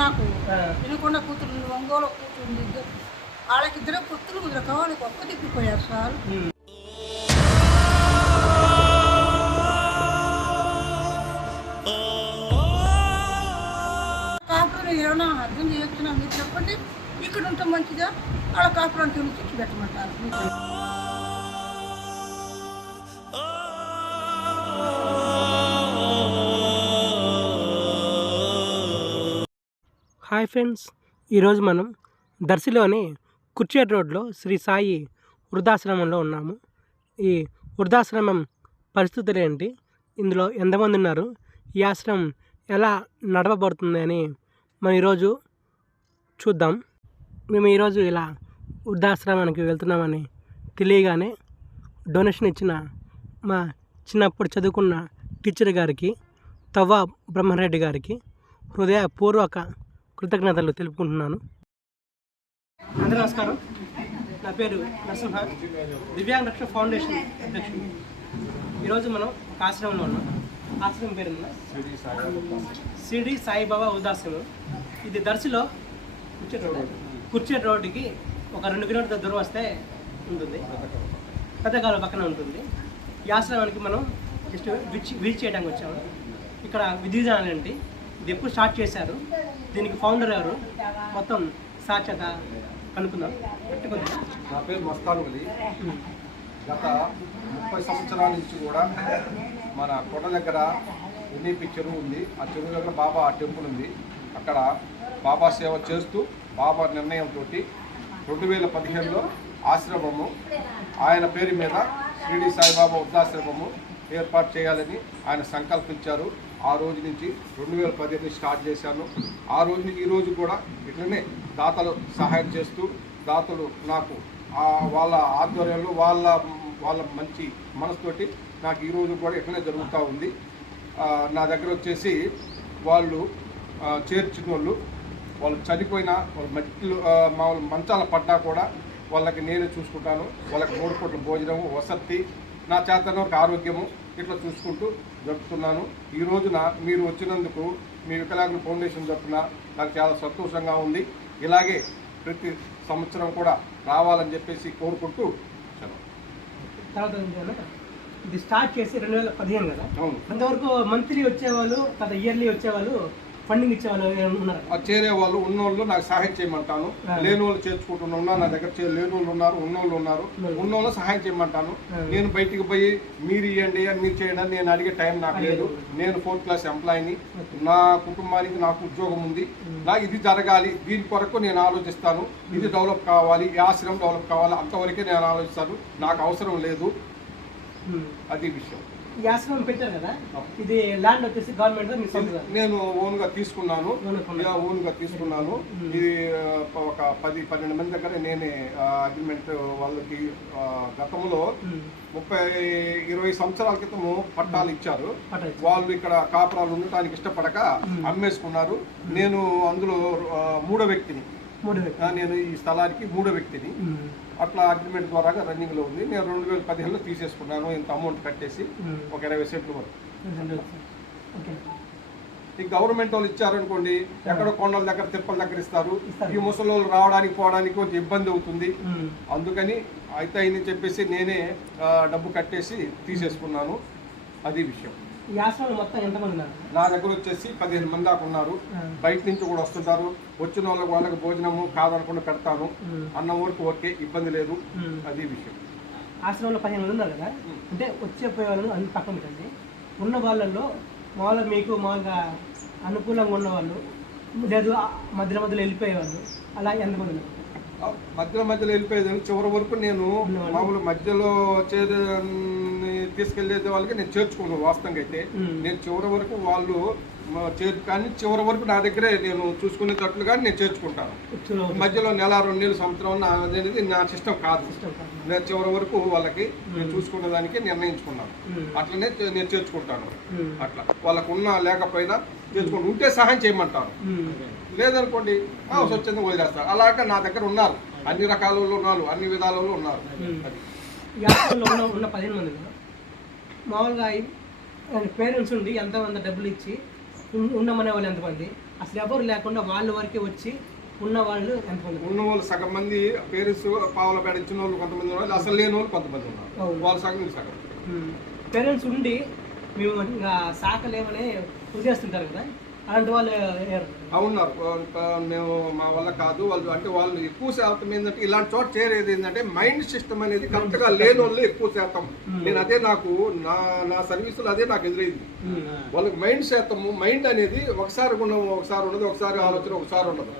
నాకు. వినకొండ కూతురు ఉంది, ఒంగోలు కూతురు ఉంది, ఇద్దరు వాళ్ళకి ఇద్దరు పుత్రులు కుదర కావాలి ఒక్క తిప్పిపోయారు సార్. కాపురం ఏమైనా అర్థం చేయొచ్చునా మీరు చెప్పండి. ఇక్కడ ఉంటే మంచిదా? వాళ్ళ కాపురం తెచ్చి పెట్టమంటారు? హాయ్ ఫ్రెండ్స్ ఈరోజు మనం దర్శిలోని కుర్చేట్ రోడ్లో శ్రీ సాయి వృద్ధాశ్రమంలో ఉన్నాము. ఈ వృద్ధాశ్రమం పరిస్థితులు ఏంటి? ఇందులో ఎంతమంది ఉన్నారు? ఈ ఆశ్రమం ఎలా నడవబడుతుంది అని మనం ఈరోజు చూద్దాం. మేము ఈరోజు ఇలా వృద్ధాశ్రమానికి వెళ్తున్నామని తెలియగానే డొనేషన్ ఇచ్చిన మా చిన్నప్పుడు చదువుకున్న టీచర్ గారికి తవ్వ బ్రహ్మారెడ్డి గారికి హృదయపూర్వక కృతజ్ఞతలు తెలుపుకుంటున్నాను. అందరూ నమస్కారం. నా పేరు నరసింహ. దివ్యాంగ రక్షణ ఫౌండేషన్ అధ్యక్షుడు. ఈరోజు మనం ఒక ఆశ్రమంలో ఉన్నాం. ఆశ్రమం పేరు ఉందా? సాయిబాబా ఉదాశ్రమం ఇది దర్శిలో కుర్చేట్ రోడ్. కుర్చేట్ రోడ్డుకి ఒక రెండు కిలోమీటర్ల దూరం వస్తే ఉంటుంది. పెద్దకాలం పక్కన ఉంటుంది. ఈ ఆశ్రమానికి మనం జస్ట్ విచ్ విజిట్ చేయడానికి వచ్చాము. ఇక్కడ విధి విధానాలు ఏంటి ఇది ఎప్పుడు స్టార్ట్ చేశారు. దీనికి ఫౌండర్ ఎవరు? మొత్తం సాక్షాత కనుక్కుందాం. పెట్టుకుందాం నా పేరు మస్తాన్ అలీ. గత ముప్పై సంవత్సరాల నుంచి కూడా మన కొండ దగ్గర ఎన్ఈపి చెరువు ఉంది. ఆ చెరువు దగ్గర బాబా టెంపుల్ ఉంది. అక్కడ బాబా సేవ చేస్తూ బాబా నిర్ణయంతో రెండు వేల పదిహేనులో ఆశ్రమము ఆయన పేరు మీద షిరిడి సాయిబాబా వృద్ధాశ్రమము ఏర్పాటు చేయాలని ఆయన సంకల్పించారు. ఆ రోజు నుంచి రెండు వేల పదిహేను స్టార్ట్ చేశాను. ఆ రోజు ఈరోజు ఈ రోజు కూడా ఇట్లనే దాతలు సహాయం చేస్తూ దాతలు నాకు వాళ్ళ ఆధ్వర్యంలో వాళ్ళ వాళ్ళ మంచి మనసుతోటి నాకు ఈరోజు కూడా ఇట్లనే జరుగుతూ ఉంది. నా దగ్గర వచ్చేసి వాళ్ళు చేర్చిన వాళ్ళు వాళ్ళు చనిపోయినా వాళ్ళ మట్టిలో మామూలు మా మంచాల పడ్డా కూడా వాళ్ళకి నేనే చూసుకుంటాను. వాళ్ళకి మూడు పూట్ల భోజనము వసతి నా చేతన ఒక ఆరోగ్యము ఇట్లా చూసుకుంటూ జరుపుతున్నాను. ఈ రోజున మీరు వచ్చినందుకు మీ వికలాంగుల ఫౌండేషన్ తరఫున నాకు చాలా సంతోషంగా ఉంది. ఇలాగే ప్రతి సంవత్సరం కూడా రావాలని చెప్పేసి కోరుకుంటూ ఇది స్టార్ట్ చేసి రెండు వేల పదిహేను కదా? అంతవరకు మంత్లీ వచ్చేవాళ్ళు తర్వాత ఇయర్లీ వచ్చేవాళ్ళు ఫండింగ్ ఇచ్చేవాళ్ళు చేరే వాళ్ళు ఉన్నోళ్ళు నాకు సహాయం చేయమంటాను. లేని వాళ్ళు చేర్చుకుంటున్నా ఉన్నా నా దగ్గర లేని వాళ్ళు ఉన్నారు ఉన్నోళ్ళు ఉన్నారు. ఉన్నారు. ఉన్నోళ్ళు సహాయం చేయమంటాను. నేను బయటికి పోయి మీరు ఇవ్వండి అని మీరు చేయండి నేను అడిగే టైం నాకు లేదు. నేను ఫోర్త్ క్లాస్ ఎంప్లాయీని. నా. కుటుంబానికి నాకు ఉద్యోగం ఉంది. నాకు ఇది జరగాలి. దీని కొరకు నేను ఆలోచిస్తాను. ఇది డెవలప్ కావాలి. ఈ ఆశ్రమం డెవలప్ కావాలి. అంతవరకే నేను ఆలోచిస్తాను. నాకు అవసరం లేదు. అది విషయం. ఆశ్రమం పెట్టారు కదా? ఇది ల్యాండ్ వచ్చేసి గవర్నమెంట్ నేను ఓన్గా తీసుకున్నాను. ఓన్గా ఇలా ఓన్గా తీసుకున్నాను. ఇది ఒక పది పన్నెండు మంది దగ్గర నేనే అగ్రిమెంట్ వాళ్ళకి గతంలో ముప్పై ఇరవై సంవత్సరాల క్రితము పట్టాలు ఇచ్చారు. వాళ్ళు ఇక్కడ కాపురాలు ఉండటానికి ఇష్టపడక మ్మ్. అమ్మేసుకున్నారు. నేను అందులో మూడో వ్యక్తిని. నేను ఈ స్థలానికి మూడో వ్యక్తిని. అట్లా అగ్రిమెంట్ ద్వారా రన్నింగ్లో ఉంది. నేను రెండు వేల పదిహేనులో తీసేసుకున్నాను. ఇంత అమౌంట్ కట్టేసి. ఒక ఇరవై సెంట్లు వరకు. ఓకే. ఈ గవర్నమెంట్ వాళ్ళు ఇచ్చారనుకోండి ఎక్కడో కొండల దగ్గర తిప్పల దగ్గర ఇస్తారు. ఈ ముసలి వాళ్ళు రావడానికి పోవడానికి కొంచెం ఇబ్బంది అవుతుంది. అందుకని అయితే అయిందని చెప్పేసి నేనే డబ్బు కట్టేసి తీసేసుకున్నాను. అది విషయం. ఈ ఆశ్రమంలో మొత్తం ఎంతమంది ఉన్నారు? నా దగ్గర వచ్చేసి పదిహేను మంది దాకా ఉన్నారు. బయట నుంచి కూడా వస్తుంటారు. వచ్చిన వాళ్ళకి వాళ్ళకి భోజనము కాదనకుండా పెడతాను. అన్నం వరకు ఓకే ఇబ్బంది లేదు. అది విషయం. ఆశ్రమంలో పదిహేను మంది ఉన్నారు కదా? అంటే వచ్చే పోయే వాళ్ళని అన్ని పక్కన పెట్టండి. ఉన్న వాళ్ళల్లో మామూలుగా మీకు మామూలుగా అనుకూలంగా ఉన్నవాళ్ళు లేదు మధ్యలో మధ్యలో వెళ్ళిపోయేవాళ్ళు అలా ఎంతమంది ఉన్నారు? మధ్యలో మధ్యలో వెళ్ళిపోయేది చివరి వరకు నేను. మామూలు మధ్యలో చేదు తీసుకెళ్ళేది వాళ్ళకి నేను చేర్చుకున్నాను వాస్తవంగా అయితే. నేను చివరి వరకు వాళ్ళు చేరు కానీ చివరి వరకు నా దగ్గరే నేను చూసుకునేటట్లుగా నేను చేర్చుకుంటాను. మధ్యలో నెల రెండు నెలల సంవత్సరం అనేది నా సిస్టమ్ కాదు. నేను చివరి వరకు వాళ్ళకి నేను చూసుకునే దానికి నిర్ణయించుకున్నాను. అట్లనే నేను చేర్చుకుంటాను. అట్లా. వాళ్ళకు ఉన్నా లేకపోయినా చేర్చుకుంటూ ఉంటే సహాయం చేయమంటారు. ఉమ్. లేదనుకోండి ఆ, స్వచ్ఛంగా వదిలేస్తారు అలాగే నా దగ్గర ఉన్నారు. అన్ని రకాల వాళ్ళు ఉన్నారు. అన్ని విధాలలో ఉన్నారు. అది. ఉన్న పదిహేను మందిలో మామూలుగా పేరెంట్స్ ఉండి ఎంతమంది డబ్బులు ఇచ్చి ఉండమనే వాళ్ళు ఎంతమంది? అసలు ఎవరు లేకుండా వాళ్ళ వరకే వచ్చి ఉన్న వాళ్ళు ఎంతమంది? ఉన్న వాళ్ళు సగం మంది పేరెంట్స్ పావుల బేడ ఇచ్చిన వాళ్ళు కొంతమంది ఉన్నారు. అసలు లేని వాళ్ళు కొంతమంది ఉన్నారు. వాళ్ళ సగం సగం. పేరెంట్స్ ఉండి మేము ఇంకా సాకలేమని వదిలేస్తుంటారు కదా? అలాంటి వాళ్ళు ఆ, మేము మా వల్ల కాదు. వాళ్ళు అంటే వాళ్ళు ఎక్కువ శాతం ఏంటంటే ఇలాంటి చోట చేరేది ఏంటంటే మైండ్ సిస్టమ్ అనేది కరెక్ట్గా లేని వాళ్ళు ఎక్కువ శాతం. నేను అదే నాకు నా నా సర్వీసులు అదే నాకు ఎదురైంది. ఉమ్. వాళ్ళకి మైండ్ శాతము మైండ్ అనేది ఒకసారి ఉండదు ఒకసారి ఉండదు ఒకసారి ఆలోచన ఒకసారి ఉండదు.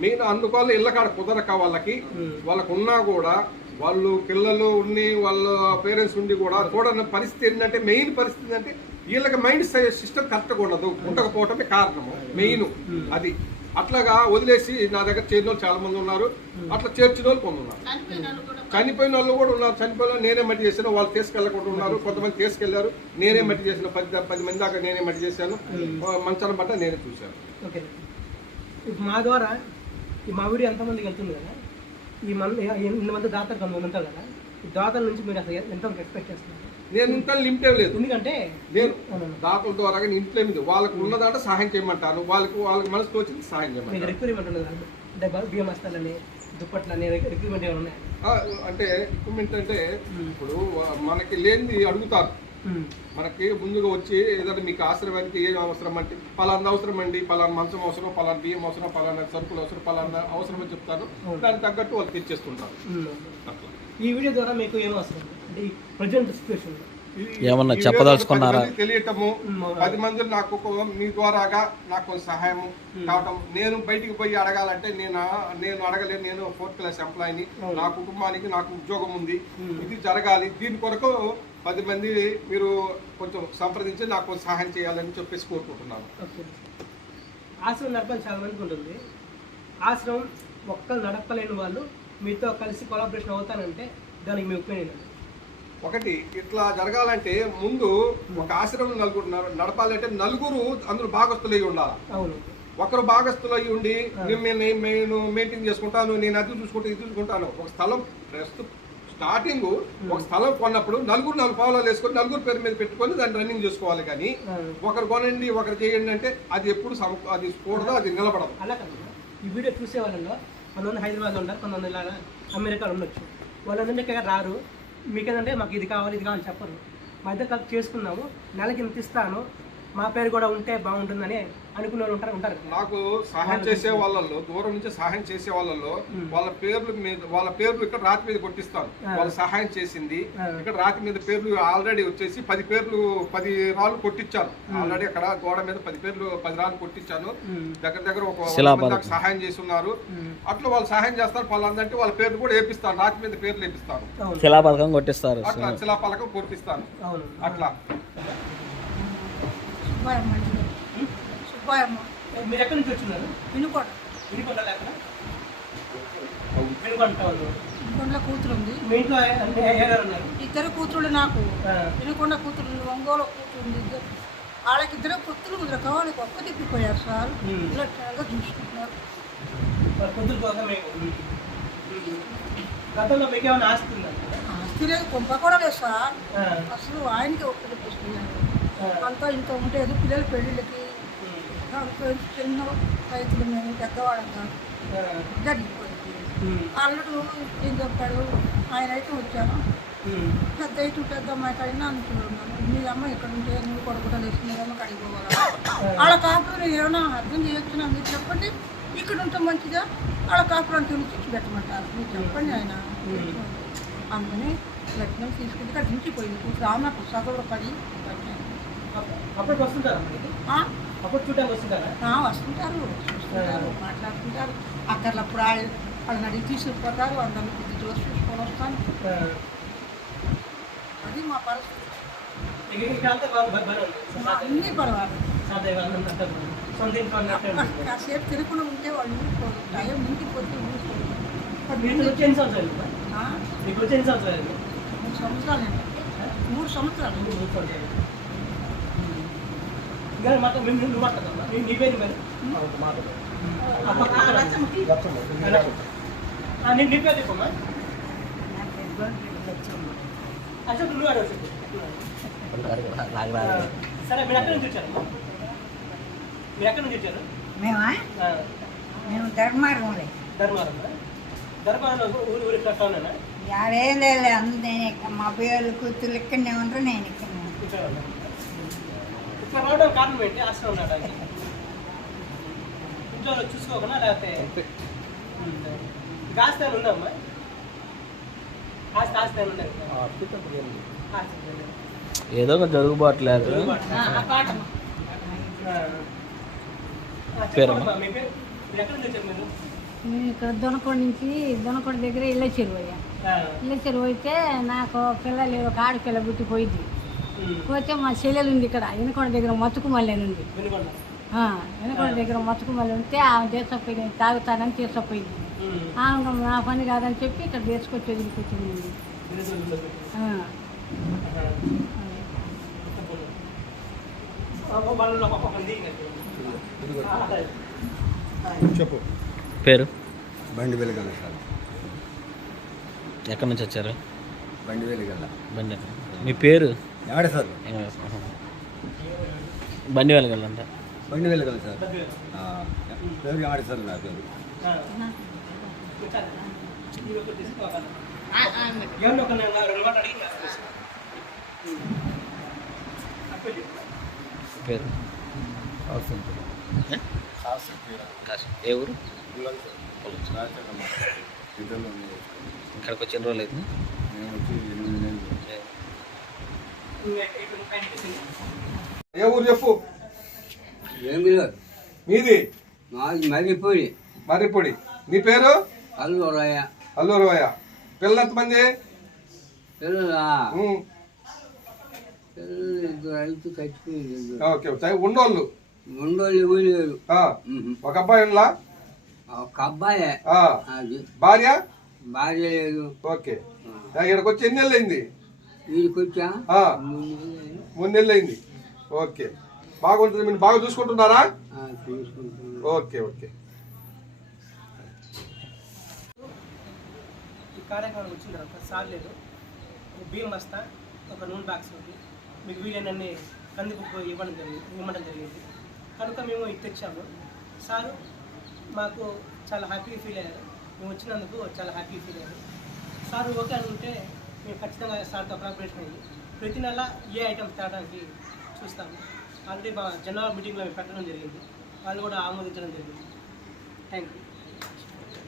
మెయిన్ అందుకోవాలి ఇళ్ళ కాడ కుదరక వాళ్ళకి వాళ్ళకు ఉన్నా కూడా వాళ్ళు పిల్లలు ఉండి వాళ్ళ పేరెంట్స్ ఉండి కూడా చూడని పరిస్థితి ఏంటంటే మెయిన్ పరిస్థితి ఏంటంటే వీళ్ళకి మైండ్ సిస్టమ్ కరెక్ట్గా ఉండదు. ఉండకపోవటమే కారణము మెయిన్ అది. అట్లాగా వదిలేసి నా దగ్గర చేరిన చాలా మంది ఉన్నారు. అట్లా చేర్చిన వాళ్ళు కొంత ఉన్నారు. చనిపోయిన వాళ్ళు కూడా ఉన్నారు. చనిపోయిన నేనే మట్టి చేశాను. వాళ్ళు తీసుకెళ్ళకుండా ఉన్నారు. కొంతమంది తీసుకెళ్ళారు. నేనే మట్టి చేసిన పది పది మంది దాకా నేనే మట్టి చేశాను. మంచాల పట్ల నేనే చూశాను. ఓకే. ఇప్పుడు మా ద్వారా ఈ మా వీడియో ఎంతమందికి వెళ్తుంది కదా. ఈ మంది ఎనిమిది మంది దాతలు కొంతమంది ఉంటారు కదా. దాతల నుంచి మీరు అసలు ఎంత ఎక్స్పెక్ట్ చేస్తున్నారు? నేను ఇంత లిమిటే లేదు. ఎందుకంటే నేను దాతల ద్వారా ఇంట్లో మీద వాళ్ళకు ఉన్నదాట సహాయం చేయమంటాను వాళ్ళకు వాళ్ళకి మనసు తోచింది సహాయం చేయమంటాను రిక్వైర్మెంట్ ఉండదు అంటే బియ్యం వస్తాలని దుప్పట్లని రిక్వైర్మెంట్ ఏమైనా ఉన్నాయి? అంటే ఎక్విప్మెంట్ అంటే ఇప్పుడు మనకి లేనిది అడుగుతారు. మనకి ముందుగా వచ్చి ఏదైనా మీకు ఆశ్రమానికి ఏం అవసరం అంటే పలానా అవసరం అండి. పలానా మంచం అవసరం పలానా బియ్యం అవసరం పలానా సరుకులు అవసరం పలానా అవసరం అని చెప్తాను దానికి తగ్గట్టు వాళ్ళు తెచ్చేస్తుంటారు. అట్లా. ఈ వీడియో ద్వారా మీకు ఏం అవసరం అంటే ఈ ప్రజెంట్ సిచ్యువేషన్ ఈ- ఏమన్నా ఈ చెప్పదలుచుకున్నారా? తెలియటము పది మంది నాకు మీ ద్వారాగా నాకు సహాయం కావటం. నేను బయటికి పోయి అడగాలంటే నేను నేను అడగలేను. నేను ఫోర్త్ క్లాస్ ఎంప్లాయీని నా. కుటుంబానికి నాకు ఉద్యోగం ఉంది. ఇది జరగాలి. దీని కొరకు పది మంది మీరు కొంచెం సంప్రదించి నాకు సహాయం చేయాలని చెప్పేసి కోరుకుంటున్నాను. ఆశ్రమం నడపని చాలా మందికి ఉంటుంది. ఆశ్రమం ఒక్కరు నడపలేని వాళ్ళు మీతో కలిసి కొలాబరేషన్ అవుతానంటే దానికి మీ ఒపీనియన్ ఒకటి ఇట్లా జరగాలంటే ముందు ఒక ఆశ్రమం నలుగురు నడ- నడపాలంటే నలుగురు అందులో భాగస్తులై ఉండాలి? అవును. ఒకరు భాగస్తులు అయి ఉండి నేను మెయింటైన్ చేసుకుంటాను నేను అది చూసుకుంటాను ఇది చూసుకుంటాను. ఒక స్థలం ప్రస్తుతం స్టార్టింగ్ ఒక స్థలం కొన్నప్పుడు నలుగురు నాలుగు పావులాలు వేసుకొని నలుగురు పేరు మీద పెట్టుకొని దాన్ని రన్నింగ్ చేసుకోవాలి కానీ ఒకరు కొనండి ఒకరు చేయండి అంటే అది ఎప్పుడు అది కూడదు అది నిలబడదు. అలా కాదు. ఈ వీడియో చూసే వాళ్ళలో కొంతమంది హైదరాబాద్లో ఉంటారు కొంతమంది ఇలాగా అమెరికాలో ఉండొచ్చు. వాళ్ళందరినీ ఇక్కడ రారు. మీకేంటంటే మాకు ఇది కావాలి ఇది కావాలి చెప్పరు. మా ఇద్దరు కలిపి చేసుకున్నాము. నెలకి ఇంత ఇస్తాను. మా పేరు కూడా ఉంటే బాగుంటుందని అనుకునే ఉంటారు ఉంటారు. నాకు సహాయం చేసే వాళ్ళల్లో దూరం నుంచి సహాయం చేసే వాళ్ళల్లో వాళ్ళ పేర్లు మీద వాళ్ళ పేర్లు ఇక్కడ రాతి మీద కొట్టిస్తాను. వాళ్ళు సహాయం చేసింది. ఇక్కడ రాతి మీద పేర్లు ఆల్రెడీ వచ్చేసి పది పేర్లు పది రాళ్ళు కొట్టించాను. ఆల్రెడీ అక్కడ గోడ మీద పది పేర్లు పది రాళ్ళు కొట్టించాను. దగ్గర దగ్గర ఒక శిలాపలకం. సహాయం చేసి ఉన్నారు అట్లా వాళ్ళు సహాయం చేస్తారు వాళ్ళందంటే వాళ్ళ పేర్లు కూడా వేపిస్తాను. రాతి మీద పేర్లు వేపిస్తాను. అవును. శిలా పథకం కొట్టిస్తారు. అట్లా శిలాపలకం కొట్టిస్తాను. అవును. అట్లా. సుబ్బాయమ్మ సుబ్బాయమ్మ మీరు ఎక్కడి నుంచి వచ్చినారు? వినుకొండ. కూతురు ఉంది మీ ఇంట్లో ఇద్దరు నాకు. వినుకొండ కూతురు ఒంగోలు కూతురు ఉంది ఇద్దరు వాళ్ళకి ఇద్దరు పుత్రులు కుదరక వాళ్ళకి ఒక్క తిప్పిపోయారు సార్. ఇలా చూసుకుంటున్నారు. గతంలో మీకు ఏమైనా ఆస్తి ఆస్తి లేదు కొంప కూడా లేదు సార్. అసలు ఆయనకి ఒక్కటి ఆ, అంతా ఇంత ఉండేది పిల్లల పెళ్ళిళ్ళకి చిన్న రైతులు మేము పెద్దవాళ్ళంతా జరిగిపోయింది అల్లుడు ఏం చెప్పాడు ఆయన అయితే వచ్చాను పెద్ద ఇటు పెద్ద అమ్మాయి కడిగినా అనుకున్నాను మీ అమ్మ ఇక్కడ ఉంటే నువ్వు కొడుకుంటా లేచి మీ అమ్మ కడిగి పోవాలి వాళ్ళ కాపురం ఏమైనా అర్థం చేయొచ్చునా మీరు చెప్పండి. ఇక్కడ ఉంటే మంచిదా? వాళ్ళ కాపురం తిరిగి తెచ్చి పెట్టమంటారు. మీరు చెప్పండి ఆయన. అందుకని లగ్నం తీసుకుని ఇక్కడ దించిపోయింది. ఆమె చదువులు పడి. అప్పుడు వస్తుంటారా అప్పుడు చూడడానికి వస్తుంటారా? వస్తుంటారు చూస్తుంటారు మాట్లాడుతుంటారు. అక్కర్లప్పుడు వాళ్ళని అడిగి తీసుకుపోతారు అందరిని కొద్ది చూసి చూసుకొని వస్తాను అది మా పరిస్థితి. అన్నీ ఉంటుంది. కాసేపు తిరగకుండా ఉంటే వాళ్ళు ఊరుకోరు. టైం ఇంటికి పోతే ఊరుకోరు. మూడు సంవత్సరాలు మూడు సంవత్సరాలు. ఇంకా మేము నువ్వు మాట్లాడతావా మీ నీ పేరు మరి నీ పేరు చెప్పమ్మా. నువ్వు అడగచ్చు రాదు సరే మీరు ఎక్కడి నుంచి వచ్చారమ్మా మీరు ఎక్కడి నుంచి వచ్చారు? మేమా? మేము ధర్మారంలే. ధర్మారం ధర్మారంలో ఊరి ఊరి టౌనేనా యాడేం లేదు అంత నేను మా పిల్లలు కూతురు ఇక్కడనే ఉంటారు నేను ఇక్కడ రావడం కారణం ఏంటి? ఇంట్లో చూసుకోకుండా లేకపోతే ఉందమ్మా లేదు. ఏదో ఒక జరుగుబాట్లేదు మేము ఇక్కడ దొనకొండ నుంచి దొనకొండ దగ్గర ఇళ్ళ చెరువు అయ్యా. ఇళ్ళ చెరువు అయితే నాకు పిల్లలు ఒక ఆడపిల్ల పుట్టి పోయింది. ఉమ్, పోతే మా చెల్లెలు ఉంది ఇక్కడ వెనకొండ దగ్గర మతుకు మల్లె ఉంది వినుకొండ దగ్గర మతుకు మల్లె ఉంటే ఆమె తీసుకుపోయింది నేను తాగుతానని తీసుకుపోయింది ఆమె నా పని కాదని చెప్పి ఇక్కడ తీసుకొచ్చి వదిలిపెట్టింది. మంది చెప్పు. పేరు? బండి వెలుగల సార్. ఎక్కడి నుంచి వచ్చారు? బండి వెలుగల. బండి మీ పేరు? ఎవడ సార్. బండి వెళ్ళగలంట బండి వెలుగల సార్ పేరు? సార్ నా పేరు. పేరు. ఏ ఊరు? ఇక్కడికి వచ్చిన రోజులు అయితే మేము వచ్చి ఎనిమిది నెలలు ఏ ఊరు చెప్పు? ఏం లేదు. మీది? మాది మరిపోయి మర్రిపొడి. నీ పేరు? అల్లు రాయ అల్లూరువయ్య పిల్లలు ఎంతమంది? పిల్లలా? పిల్లలు ఇద్దరు రైతు చచ్చిపోయింది. ఓకే ఉండోళ్ళు ఎవరు లేరు. ఆ, మ్మ్. ఒక అబ్బాయి ఉండ్లా? ఒక అబ్బాయే. భార్య? భార్య లేదు. ఓకే. ఇక్కడికి వచ్చి ఎన్ని నెలలు అయింది? మూడు నెలలు. అయింది ఓకే. బాగుంటుంది. మీరు బాగా చూసుకుంటున్నారా? Okay okay. ఈ కార్యక్రమం వచ్చిన తర్వాత సార్ లేదు ఒక బియ్యం బస్తా ఒక నూనె బాక్స్ ఉంది. మీకు వీలైనన్ని కందిపప్పు ఇవ్వడం జరిగింది ఇవ్వడం జరిగింది. కనుక మేము ఇది తెచ్చాము. సారు మాకు చాలా హ్యాపీ ఫీల్ అయ్యారు. మేము వచ్చినందుకు చాలా హ్యాపీ ఫీల్ అయ్యారు. సార్ ఓకే అనుకుంటే మేము ఖచ్చితంగా సార్తో కోఆపరేషన్ అయ్యి ప్రతి నెల ఏ ఐటమ్స్ తేడానికి చూస్తాము. ఆల్రెడీ మా జనరల్ మీటింగ్లో మేము పెట్టడం జరిగింది. వాళ్ళు కూడా ఆమోదించడం జరిగింది. Thank you